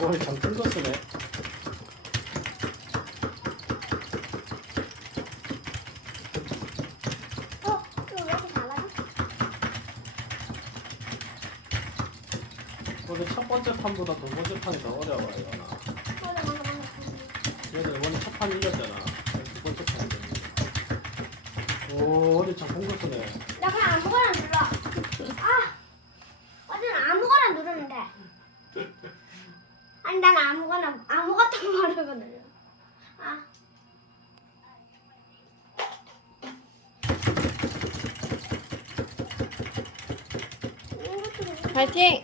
오늘 잠깐 거 쓰네. 어? 이거 왜 이렇게 잘하지? 오늘 첫 번째 판보다 두 번째 판이 더 어려워요, 이거나. 맞아 맞아 맞아 얘들 원래 첫판 이겼잖아. 두 번째 판 이겼네. 오, 어디 잠깐 거 쓰네. 나 그냥 아무거나 눌러 아 어제는 아무거나 누르면 돼 아니 난 아무거나 아무것도 눌러 아. 파이팅!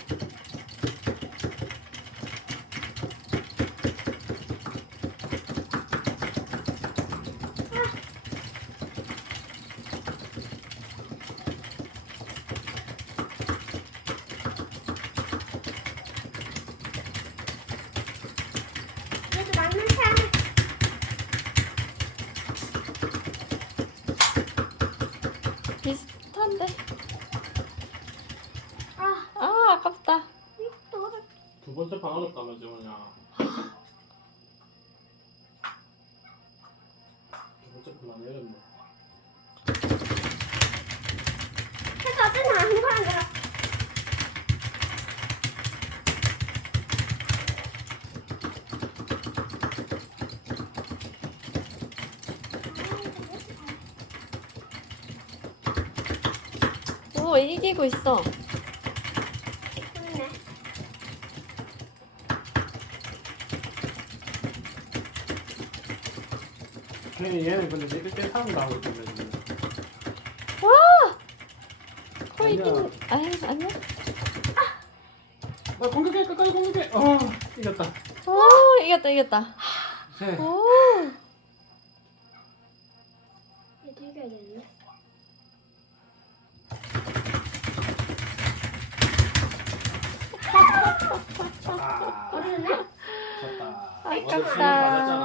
그래도 맞는 사람 비슷한데? 아 아, 아깝다. 두 번째 판 어렵다며, 지원이야. 두 번째 판 많이 어렵네. 그래서 어제는 아무거나 오, 이기고 있어. 얘는 근데 이제 1대 3을 하고 있거든, 지금. 와! 거의 아니야. 이기는, 아유, 아니야. 아, 공격해, 끝까지 공격해. 어, 이겼다. 오, 이겼다, 이겼다. 세. 오! 이겨야 되는데 아, 어렵네 졌다. 아깝다. 수능 받았잖아.